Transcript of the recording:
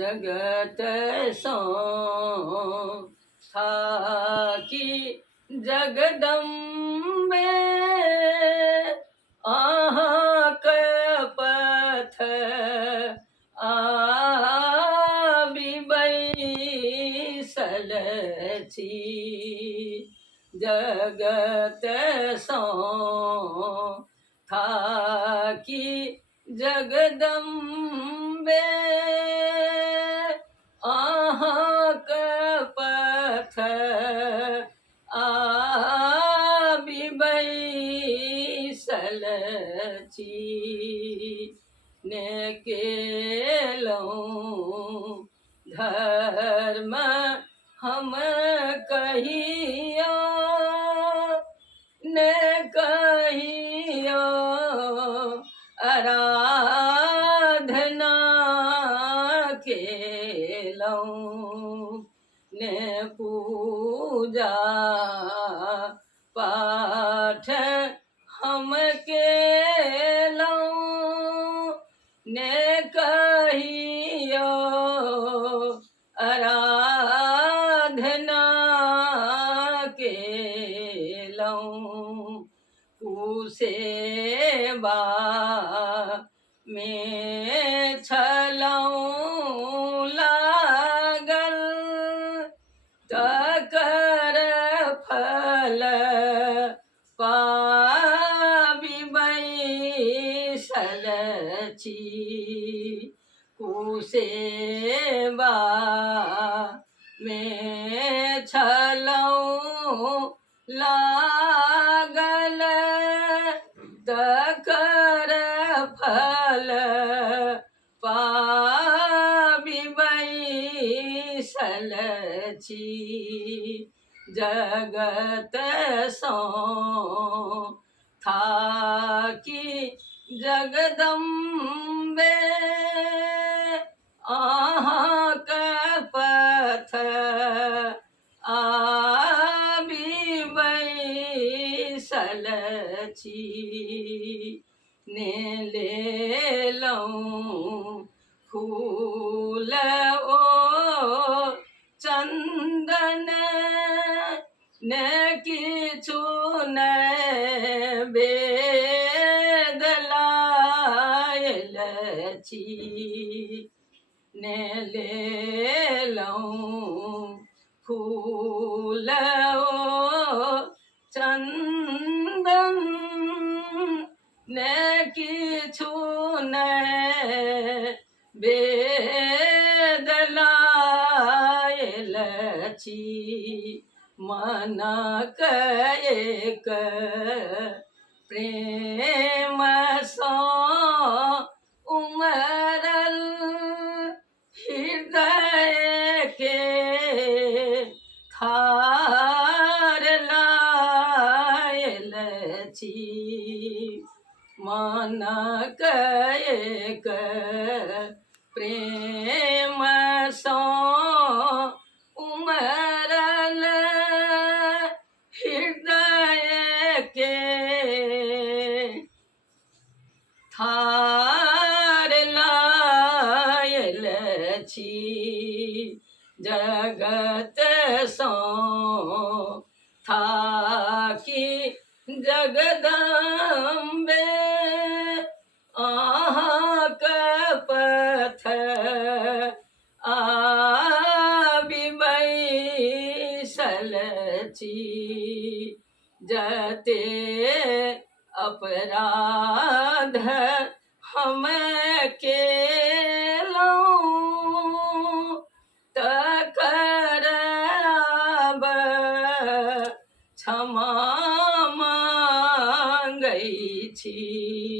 जगत सो थाकी जगदम्बे आहाँ पथ बैसल छी जगत सो थाकी जगदम्बे आहाँ पथ बैसल छी ने केलहुँ धर्म हम कहियो ने कहियो आराधना केलहुँ ने पूजा पाठ हम केलहुँ ने कहियो आराधना केलहुँ कुसेबा में छलहुँ लागल तकर फल पाबि बैसल छी कुसेबा में छलहुँ लागल तकर फल पाबि बैसल छी जगत सो थाकी जगदम्बे आहाँ पथ बैसल छी ने लेलहुँ फूल ओ चंदन ने किछु नहि वेद लायल छी ने लेलहुँ फूल ओ चंदन ने किछु नहि वेद लायल छी मनक एक प्रेम सँ उमरल हृदय के थार लायल छी मनक एक प्रेम सँ उमरल हृदय के थार लायल छी जगत सो थाकी जगदम्बे आहाँ पथ बैसल छी जते अपराध हम केलहुँ तकर आब क्षमा मांगै छी।